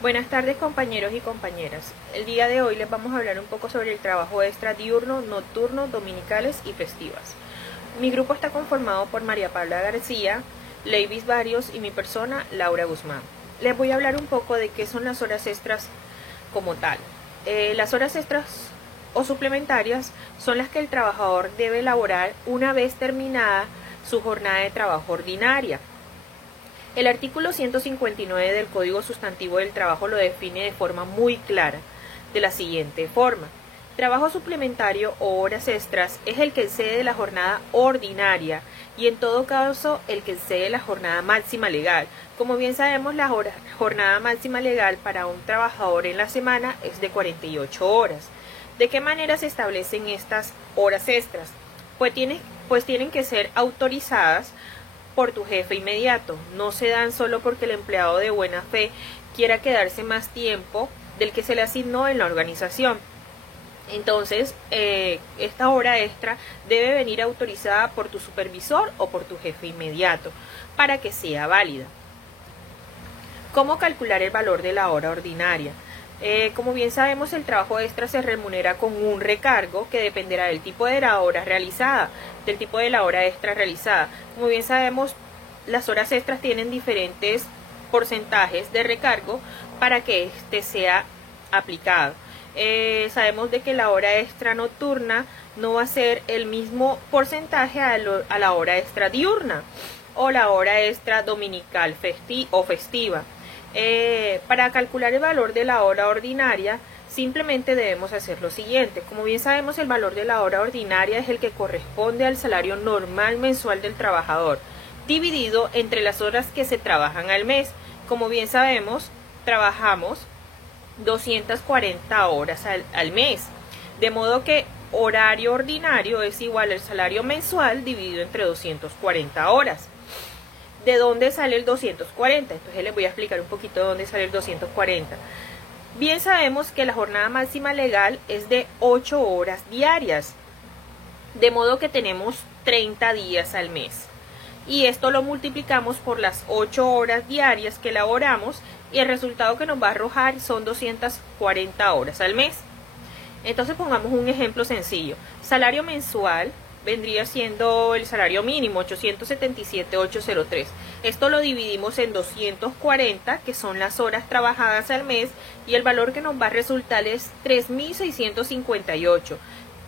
Buenas tardes, compañeros y compañeras. El día de hoy les vamos a hablar un poco sobre el trabajo extra diurno, nocturno, dominicales y festivas. Mi grupo está conformado por María Paula García, Leivis Barrios y mi persona, Laura Guzmán. Les voy a hablar un poco de qué son las horas extras como tal. Las horas extras o suplementarias son las que el trabajador debe elaborar una vez terminada su jornada de trabajo ordinaria. El artículo 159 del Código Sustantivo del Trabajo lo define de forma muy clara, de la siguiente forma. Trabajo suplementario o horas extras es el que excede la jornada ordinaria y en todo caso el que excede la jornada máxima legal. Como bien sabemos, la jornada máxima legal para un trabajador en la semana es de 48 horas. ¿De qué manera se establecen estas horas extras? Pues tienen que ser autorizadas por tu jefe inmediato. No se dan solo porque el empleado de buena fe quiera quedarse más tiempo del que se le asignó en la organización. Entonces, esta hora extra debe venir autorizada por tu supervisor o por tu jefe inmediato para que sea válida. ¿Cómo calcular el valor de la hora ordinaria? Como bien sabemos, el trabajo extra se remunera con un recargo que dependerá del tipo de la hora realizada, del tipo de la hora extra realizada. Como bien sabemos, las horas extras tienen diferentes porcentajes de recargo para que este sea aplicado. Sabemos de que la hora extra nocturna no va a ser el mismo porcentaje a la hora extra diurna o la hora extra dominical o festiva. Para calcular el valor de la hora ordinaria, simplemente debemos hacer lo siguiente. Como bien sabemos, el valor de la hora ordinaria es el que corresponde al salario normal mensual del trabajador, dividido entre las horas que se trabajan al mes. Como bien sabemos, trabajamos 240 horas al mes, de modo que horario ordinario es igual al salario mensual dividido entre 240 horas. ¿De dónde sale el 240? Entonces les voy a explicar un poquito de dónde sale el 240. Bien sabemos que la jornada máxima legal es de 8 horas diarias, de modo que tenemos 30 días al mes. Y esto lo multiplicamos por las 8 horas diarias que elaboramos y el resultado que nos va a arrojar son 240 horas al mes. Entonces pongamos un ejemplo sencillo. Salario mensual vendría siendo el salario mínimo, 877,803. Esto lo dividimos en 240, que son las horas trabajadas al mes, y el valor que nos va a resultar es 3,658,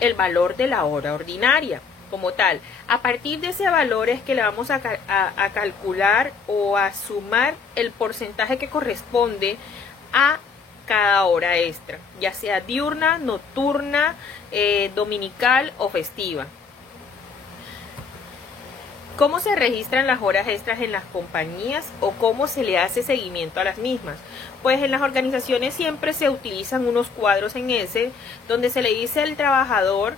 el valor de la hora ordinaria como tal. A partir de ese valor es que le vamos a calcular o a sumar el porcentaje que corresponde a cada hora extra, ya sea diurna, nocturna, dominical o festiva. ¿Cómo se registran las horas extras en las compañías o cómo se le hace seguimiento a las mismas? Pues en las organizaciones siempre se utilizan unos cuadros en ese donde se le dice al trabajador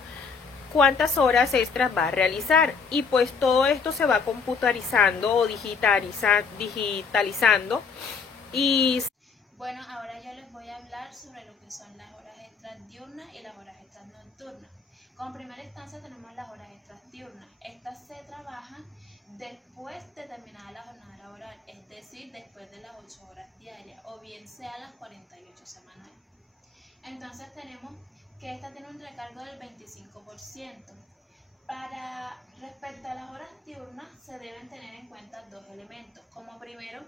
cuántas horas extras va a realizar, y pues todo esto se va computarizando o digitalizando. Y bueno, ahora yo les voy a hablar sobre lo que son las horas extras diurnas y las horas extras nocturnas. Como primera instancia tenemos las horas extras diurnas. Estas se trabajan después de terminada la jornada laboral, es decir, después de las 8 horas diarias, o bien sea las 48 semanales. Entonces tenemos que esta tiene un recargo del 25%. Respecto a las horas diurnas se deben tener en cuenta dos elementos. Como primero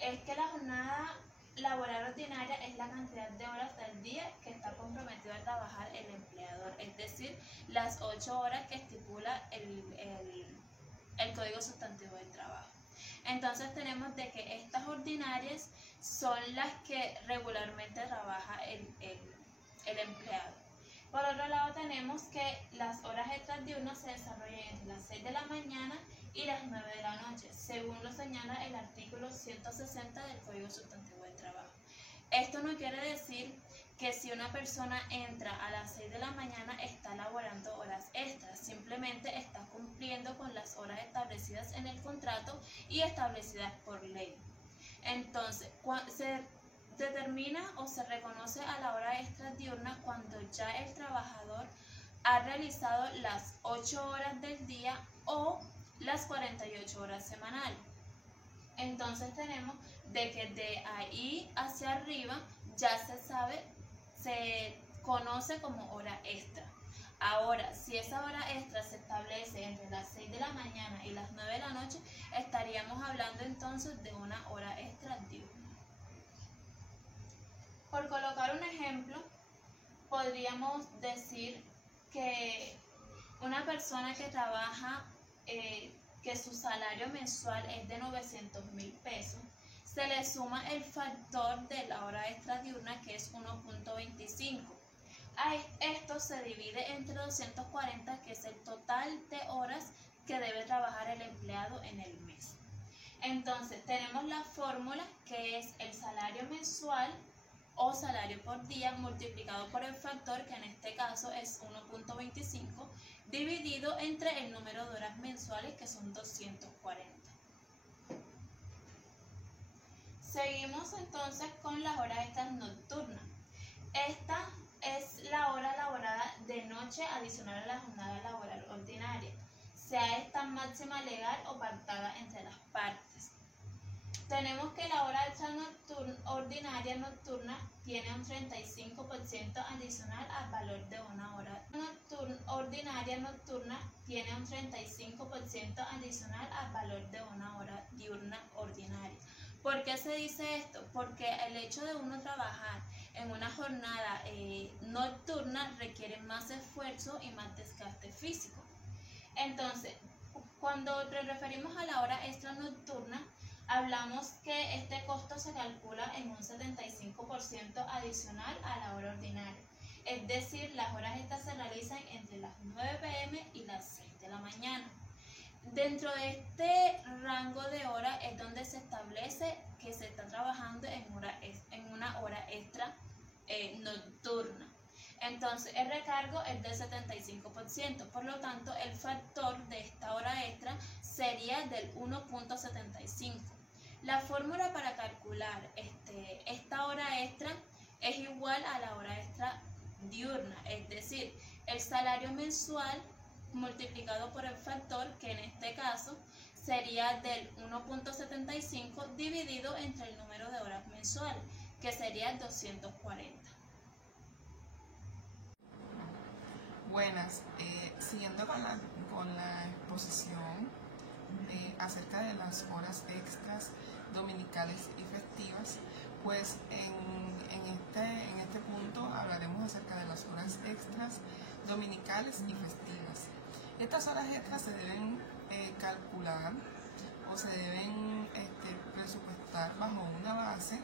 es que la jornada laboral ordinaria es la cantidad de horas del día que está comprometido a trabajar el empleador, es decir, las 8 horas que estipula el Código Sustantivo del Trabajo. Entonces tenemos de que estas ordinarias son las que regularmente trabaja el empleado. Por otro lado tenemos que las horas extras diurnas se desarrollan entre las 6 de la mañana y las 9 de la noche, según lo señala el artículo 160 del Código Sustantivo del Trabajo. Esto no quiere decir que si una persona entra a las 6 de la mañana está laborando horas extras, simplemente está cumpliendo con las horas establecidas en el contrato y establecidas por ley. Entonces, se determina o se reconoce a la hora extra diurna cuando ya el trabajador ha realizado las 8 horas del día o las 48 horas semanales. Entonces tenemos de que de ahí hacia arriba ya se sabe, se conoce como hora extra. Ahora, si esa hora extra se establece entre las 6 de la mañana y las 9 de la noche, estaríamos hablando entonces de una hora extra diurna. Por colocar un ejemplo, podríamos decir que una persona que trabaja, que su salario mensual es de 900.000 pesos, se le suma el factor de la hora extra diurna, que es 1.25. A esto se divide entre 240, que es el total de horas que debe trabajar el empleado en el mes. Entonces tenemos la fórmula, que es el salario mensual o salario por día multiplicado por el factor, que en este caso es 1.25, dividido entre el número de horas mensuales, que son 240. Seguimos entonces con las horas extras nocturnas. Esta es la hora laborada de noche adicional a la jornada laboral ordinaria, sea esta máxima legal o pactada entre las partes. Tenemos que la hora extra ordinaria nocturna tiene un 35% adicional al valor de una hora ordinaria nocturna tiene un 35% adicional al valor de una hora diurna ordinaria. ¿Por qué se dice esto? Porque el hecho de uno trabajar en una jornada nocturna requiere más esfuerzo y más desgaste físico. Entonces, cuando nos referimos a la hora extra nocturna, hablamos que este costo se calcula en un 75% adicional a la hora ordinaria. Es decir, las horas estas se realizan entre las 9 p.m. y las 6 de la mañana. Dentro de este rango de horas es donde se establece que se está trabajando en una hora extra nocturna. Entonces, el recargo es del 75%, por lo tanto, el factor de esta hora extra sería del 1.75. La fórmula para calcular esta hora extra es igual a la hora extra diurna, es decir, el salario mensual multiplicado por el factor, que en este caso sería del 1.75 dividido entre el número de horas mensuales, que sería 240. Buenas, siguiendo con la exposición acerca de las horas extras dominicales y festivas, pues en este punto hablaremos acerca de las horas extras dominicales y festivas. Estas horas extras se deben calcular o se deben presupuestar bajo una base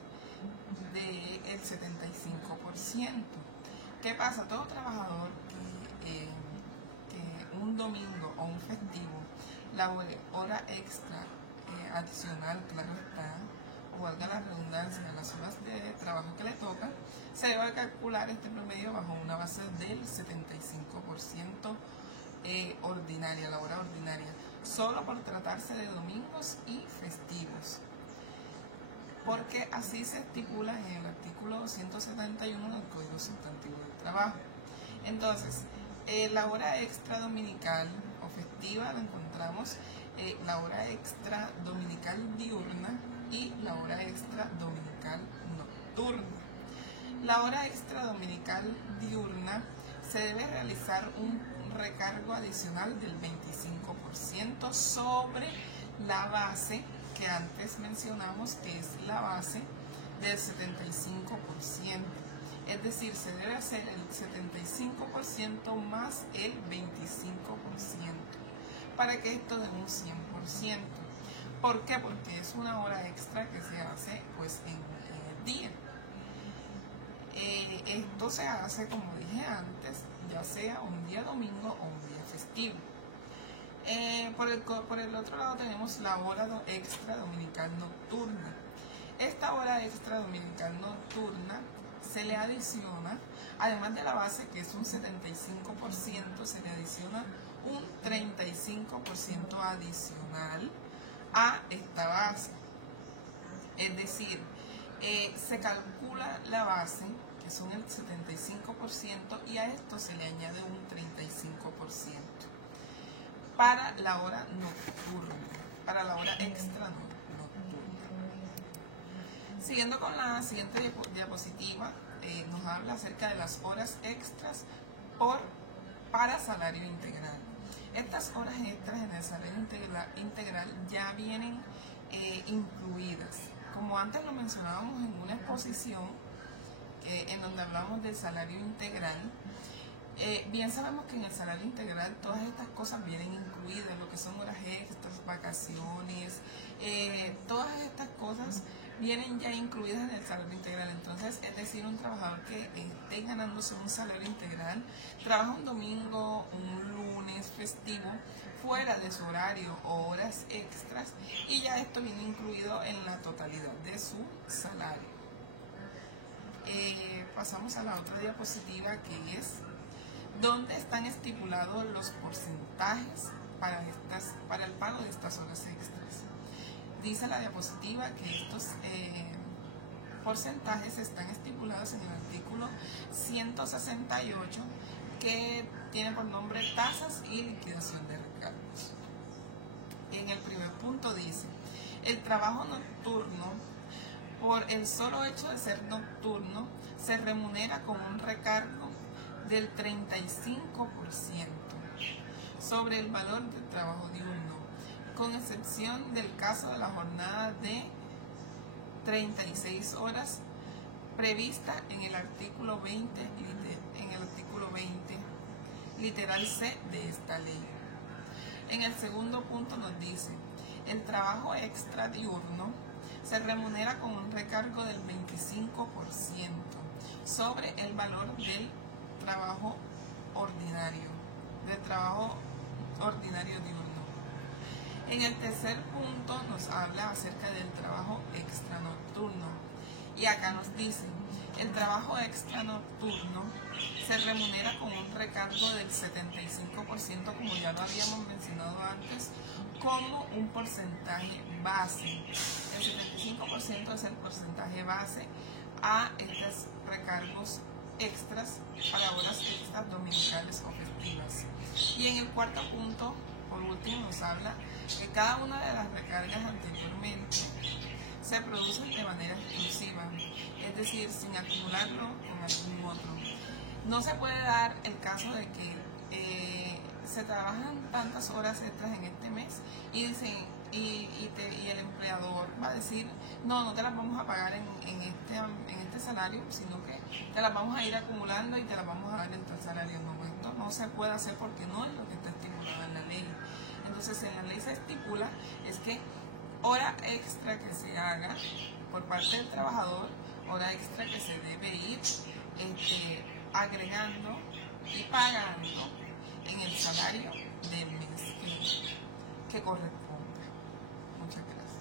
del 75%. ¿Qué pasa? Todo trabajador que un domingo o un festivo labore hora extra adicional, claro está, o valga la redundancia, las horas de trabajo que le tocan, se debe calcular este promedio bajo una base del 75% ordinaria, la hora ordinaria, solo por tratarse de domingos y festivos, porque así se estipula en el artículo 171 del Código Sustantivo del Trabajo. Entonces, la hora extra dominical o festiva la encontramos la hora extra dominical diurna y la hora extra dominical nocturna. La hora extra dominical diurna se debe realizar un recargo adicional del 25% sobre la base que antes mencionamos, que es la base del 75%. Es decir, se debe hacer el 75% más el 25% para que esto dé un 100%. ¿Por qué? Porque es una hora extra que se hace pues en el día. Esto se hace, como dije antes, ya sea un día domingo o un día festivo. Por el otro lado tenemos la hora extra dominical nocturna. Esta hora extra dominical nocturna se le adiciona, además de la base que es un 75%, se le adiciona un 35% adicional a esta base. Es decir, se calcula la base, que son el 75%, y a esto se le añade un 35% para la hora nocturna, para la hora extra nocturna. Siguiendo con la siguiente diapositiva, nos habla acerca de las horas extras para salario integral. Estas horas extras en el salario integral ya vienen incluidas. Como antes lo mencionábamos en una exposición en donde hablamos del salario integral, bien sabemos que en el salario integral todas estas cosas vienen incluidas, lo que son horas extras, vacaciones, todas estas cosas vienen ya incluidas en el salario integral. Entonces, es decir, un trabajador que esté ganándose un salario integral, trabaja un domingo, un lunes festivo, fuera de su horario o horas extras, y ya esto viene incluido en la totalidad de su salario. Pasamos a la otra diapositiva, que es donde están estipulados los porcentajes para el pago de estas horas extras. Dice la diapositiva que estos porcentajes están estipulados en el artículo 168, que tiene por nombre tasas y liquidación de recargos. En el primer punto dice: el trabajo nocturno, por el solo hecho de ser nocturno, se remunera con un recargo del 35% sobre el valor del trabajo diurno, con excepción del caso de la jornada de 36 horas prevista en el artículo 20, literal C de esta ley. En el segundo punto nos dice: el trabajo extra diurno se remunera con un recargo del 25% sobre el valor del trabajo ordinario diurno. En el tercer punto nos habla acerca del trabajo extra nocturno, y acá nos dice: el trabajo extra nocturno se remunera con un recargo del 75%, como ya lo habíamos mencionado antes, como un porcentaje base. El 75% es el porcentaje base a estos recargos extras para horas extras dominicales o festivas. Y en el cuarto punto, por último, nos habla que cada una de las recargas anteriormente se producen de manera exclusiva, es decir, sin acumularlo con algún otro. No se puede dar el caso de que se trabajan tantas horas extras en este mes y el empleador va a decir: no te las vamos a pagar en este salario, sino que te las vamos a ir acumulando y te las vamos a dar en tal salario. No, esto no se puede hacer porque no es lo que está estipulado en la ley. Entonces, en la ley se estipula es que hora extra que se haga por parte del trabajador, hora extra que se debe ir agregando y pagando en el salario del mes que corresponda. Muchas gracias.